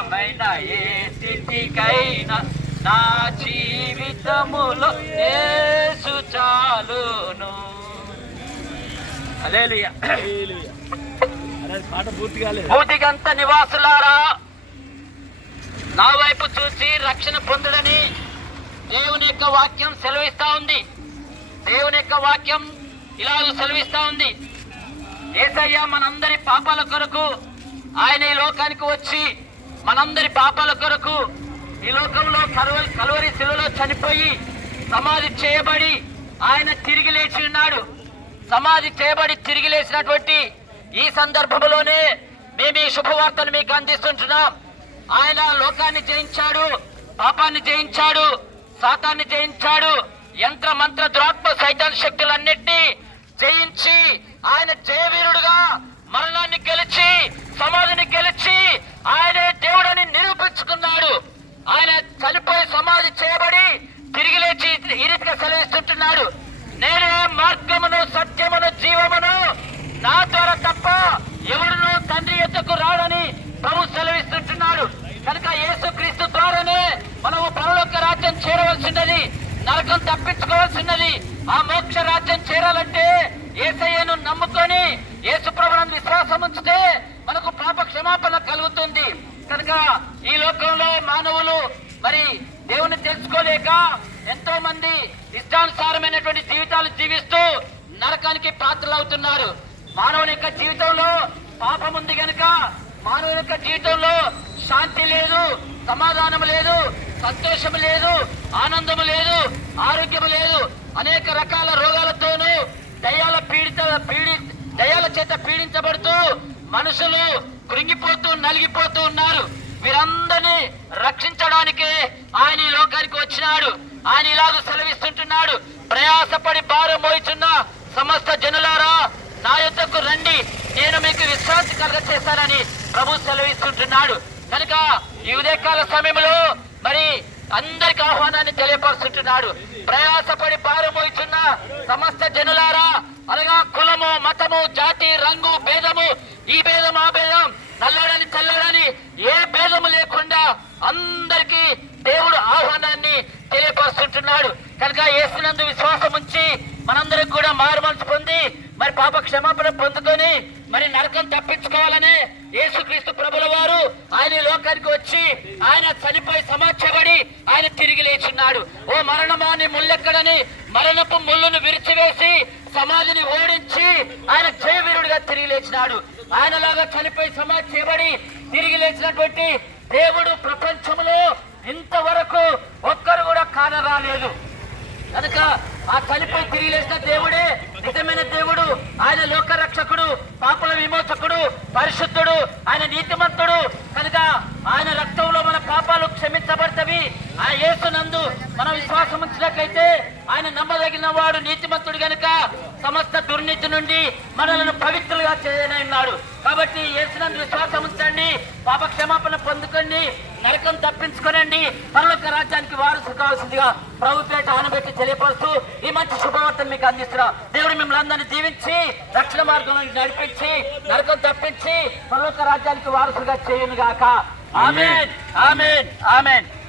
స్థిరమైన ఏ స్థితికైనా నా జీవితములో యేసు చాలును. పాట పూర్తి కాలేదు భూతిగంత నివాసులారా నా వైపు చూసి రక్షణ పొందుడని దేవుని యొక్క వాక్యం సెలవిస్తా ఉంది. దేవుని యొక్క వాక్యం ఇలాగ సెలవిస్తా ఉంది. ఏసయ్య మనందరి పాపాల కొరకు ఆయన ఈ లోకానికి వచ్చి మనందరి పాపాల కొరకు ఈ లోకంలో కలువరి కలువరి శిలువలో చనిపోయి సమాధి చేయబడి ఆయన తిరిగి లేచి ఉన్నాడు. సమాధి చేయబడి తిరిగి లేచినటువంటి ఈ సందర్భంలోనే మేము ఈ శుభవార్తను మీకు అందిస్తుంటున్నాం. ఆయన లోకాన్ని జయించాడు పాపాన్ని జయించాడు సాతాన్ని జయించాడు యంత్ర మంత్ర దురాత్మ సైతాన్ శక్తులన్నిటినీ జయించి ఆయన జయవీరుడుగా మరణాన్ని గెలిచి సమాధిని గెలిచి ఆయనే దేవుడని నిరూపించుకున్నాడు ఆయన చనిపోయి సమాధి చేయబడి తిరిగి లేచి ఈ రీతిగా అన్నాడు నేనే మార్గమును సత్యమును జీవమును. నా ద్వారా తప్ప ఎవరునూ తండ్రి ఎద్దకు రాడని ప్రభు సెలవిస్తుంటున్నాడు. కనుక యేసుక్రీస్తు ద్వారానే మనము పరలోక రాజ్యం చేరవలసినది నరకం తప్పించుకోవాల్సినది ఆ మోక్ష రాజ్యం చేరాలంటే ఏసయ్యను నమ్ముకొని యేసు ప్రభులను విశ్వాసం ఉంచితే మనకు పాప క్షమాపణ కలుగుతుంది. కనుక ఈ లోకంలో మానవులు మరి దేవుని తెలుసుకోలేక ఎంతో మంది ఇష్టానుసారమైనటువంటి జీవితాలు జీవిస్తూ నరకానికి పాత్రలవుతున్నారు. మానవుని యొక్క జీవితంలో పాపం ఉంది కనుక మానవుని యొక్క జీవితంలో శాంతి లేదు సమాధానం లేదు సంతోషం లేదు ఆనందం లేదు ఆరోగ్యం లేదు. అనేక రకాల రోగాలతోనూ దయాల పీడిత పీడి దయాల చేత పీడించబడుతూ మనుషులు కృంగిపోతూ నలిగిపోతూ ఉన్నారు. రక్షించడానికి ఆయన ఈ లోకానికి వచ్చినాడు. ఆయన ఇలాగ సెలవిస్తుంటున్నాడు. ప్రయాసపడి భారం మోయిచున్న సమస్త జనులారా నా యుద్ధకు రండి. నేను మీకు విశ్రాంతి కలగ చేస్తానని ప్రభు సెలవిస్తుంటున్నాడు. కనుక ఈ ఉదయకాల సమయంలో మరి అందరికి ఆహ్వానాన్ని తెలియపరుస్తుంటున్నాడు. ప్రయాసపడి పారమోయిచున్న సమస్త జనులారా అందరికీ దేవుడు ఆహ్వానాన్ని తెలియపరుస్తుంటున్నాడు. కనుక యేసునందు విశ్వాసం ఉంచి మనందరికి కూడా మారు మనసు పొంది మరి పాప క్షమాపణ పొందుకొని మరి నరకం తప్పించుకోవాలని యేసుక్రీస్తు ప్రభుల వారు ఆయన లోకానికి వచ్చి ఆయన చనిపోయి సమాచబడి ఆయన తిరిగి లేచున్నాడు. ఓ మరణమాని ముళ్ళెక్కడని మరణపు ముళ్ళును విరిచివేసి సమాధిని ఓడించి ఆయన జయవీరుడిగా తిరిగి లేచినాడు. ఆయనలాగా చనిపోయి సమాధి చేయబడి తిరిగి లేచినటువంటి దేవుడు ప్రపంచంలో ఇంతవరకు ఒక్కరు కూడా కానరాలేదు. కనుక ఆ కలిపై తిరిగిలేసిన దేవుడే నిజమైన దేవుడు ఆయన లోకరక్షకుడు పాపల విమోచకుడు పరిశుద్ధుడు ఆయన నీతిమంతుడు. కనుక ఆయన రక్తంలో మన పాపాలు క్షమించబడతవి. ఆ యేసునందు మనం విశ్వాసం ఉంచినట్లయితే ఆయన నమ్మదగిన వాడు నీతిమంతుడు గనుక సమస్త దుర్నీతి నుండి మనలను పవిత్రులుగా చేయనన్నాడు. కాబట్టి యేసునందు విశ్వాసం ఉంచండి. పాపక్షమ పొందుకోండి నరకం తప్పించుకోనండి. పరలోక రాజ్యానికి వారసు కావాల్సిందిగా ప్రభు పేట ఆనబెట్టి తెలియపరుస్తూ ఈ మంచి శుభవార్తను మీకు అందిస్తున్నా. దేవుడు మిమ్మల్ని అందరినీ దీవించి రక్షణ మార్గంలో నడిపించి నరకం తప్పించి పరలోక రాజ్యానికి వారసుగా చేయను గాక ఆమెన్. ఆమెన్. ఆమెన్.